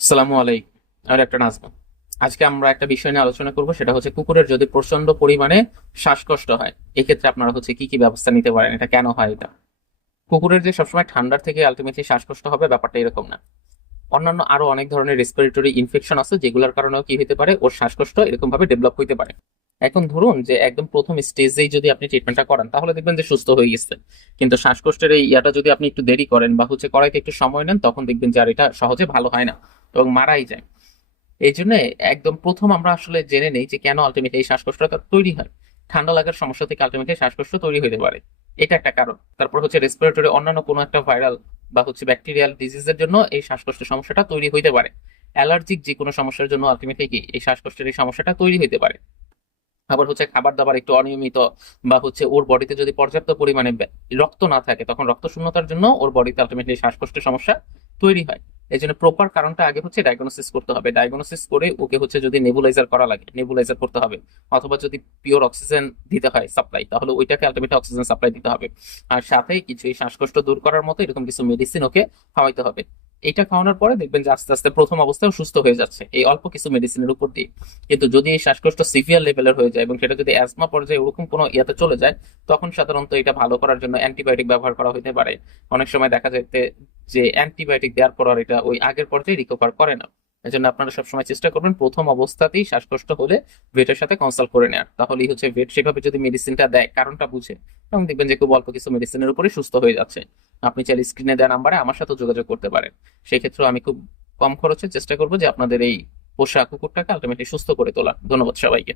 আসসালামু আলাইকুম। আমি একটা নাজমা। আজকে আমরা একটা বিষয় নিয়ে আলোচনা করব, সেটা হচ্ছে কুকুরের যদি প্রচণ্ড পরিমাণে শ্বাসকষ্ট হয়, এক্ষেত্রে আপনারা হচ্ছে কি কি ব্যবস্থা নিতে পারেন? এটা কেন হয় এটা? কুকুরের যে সবসময় ঠান্ডার থেকে আলটিমেটলি শ্বাসকষ্ট হবে, ব্যাপারটা এরকম না। অন্যান্য আরও অনেক ধরনের রেসপিরেটরি ইনফেকশন আছে, যেগুলোর কারণেও কি হতে পারে, ওর শ্বাসকষ্ট এরকম ভাবে ডেভেলপ হইতে পারে। এখন ধরুন যে একদম প্রথম স্টেজেই যদি আপনি ট্রিটমেন্টটা করান, তাহলে দেখবেন যে সুস্থ হয়ে গেছে। কিন্তু শ্বাসকষ্টের এই ইয়াটা যদি আপনি একটু দেরি করেন বা হচ্ছে করাইতে একটু সময় নেন, তখন দেখবেন যে আর এটা সহজে ভালো হয় না। এবং মারাই যায়। এই জন্য একদম প্রথম আমরা আসলে জেনে নেই যে কেন আলটিমেটলি এই শ্বাসকষ্টটা তৈরি হয়। ঠান্ডা লাগার সমস্যা থেকে আলটিমেটলি শ্বাসকষ্ট তৈরি হতে পারে। এটা একটা কারণ। তারপর হচ্ছে রেসপিরেটরি অন্যান্য কোনো একটা ভাইরাল বা হচ্ছে ব্যাকটেরিয়াল ডিজিজের জন্য এই শ্বাসকষ্টের সমস্যাটা তৈরি হইতে পারে। অ্যালার্জিক যে কোনো সমস্যার জন্য আলটিমেটলি কি এই শ্বাসকষ্টের এই সমস্যাটা তৈরি হইতে পারে। আবার হচ্ছে খাবার দাবার একটু অনিয়মিত বা হচ্ছে ওর বডিতে যদি পর্যাপ্ত পরিমাণে রক্ত না থাকে, তখন রক্ত শূন্যতার জন্য ওর বডিতে আলটিমেটলি শ্বাসকষ্টের সমস্যা তৈরি হয়। এই জন্য প্রপার কারণটা আগে হচ্ছে ডায়াগনোসিস করতে হবে। ডায়াগনোসিস করে ওকে হচ্ছে যদি নেবুলাইজার করা লাগে নেবুলাইজার করতে হবে। অথবা যদি পিওর অক্সিজেন দিতে হয় সাপ্লাই তাহলে ওইটাকে আলটিমেটলি অক্সিজেন সাপ্লাই দিতে হবে। আর সাথে কিছু এই শ্বাসকষ্ট দূর করার মতো এরকম কিছু মেডিসিন ওকে খাওয়াইতে হবে। এটা খাওয়ানোর পরে দেখবেন যে আস্তে আস্তে প্রথম অবস্থায় সুস্থ হয়ে যাচ্ছে, এই অল্প কিছু মেডিসিনের উপর দিয়ে। কিন্তু যদি এই শ্বাসকষ্ট সিভিয়ার লেভেলের হয়ে যায় এবং সেটা যদি অ্যাজমা পর্যায়ে ওরকম কোনো ইয়াতে চলে যায়, তখন সাধারণত এটা ভালো করার জন্য অ্যান্টিবায়োটিক ব্যবহার করা হতে পারে। অনেক সময় দেখা যেতে যে অ্যান্টিবায়োটিক দেওয়ার পর আর এটা ওই আগের পর্যায়ে রিকভার করে না। এই জন্য আপনারা সবসময় চেষ্টা করবেন প্রথম অবস্থাতেই শ্বাসকষ্ট হলে ভেটের সাথে কনসাল্ট করে নেওয়ার। তাহলেই হচ্ছে ভেট সেভাবে যদি মেডিসিনটা দেয়, কারণটা বুঝে। তখন দেখবেন যে খুব অল্প কিছু মেডিসিনের উপরে সুস্থ হয়ে যাচ্ছে। আপনি চাইলে স্ক্রিনে দেওয়া নাম্বারে আমার সাথে যোগাযোগ করতে পারেন। সেই ক্ষেত্রে আমি খুব কম খরচে চেষ্টা করব যে আপনাদের এই পোষা কুকুরটাকে আলটিমেটলি সুস্থ করে তোলা ধন্যবাদ সবাইকে।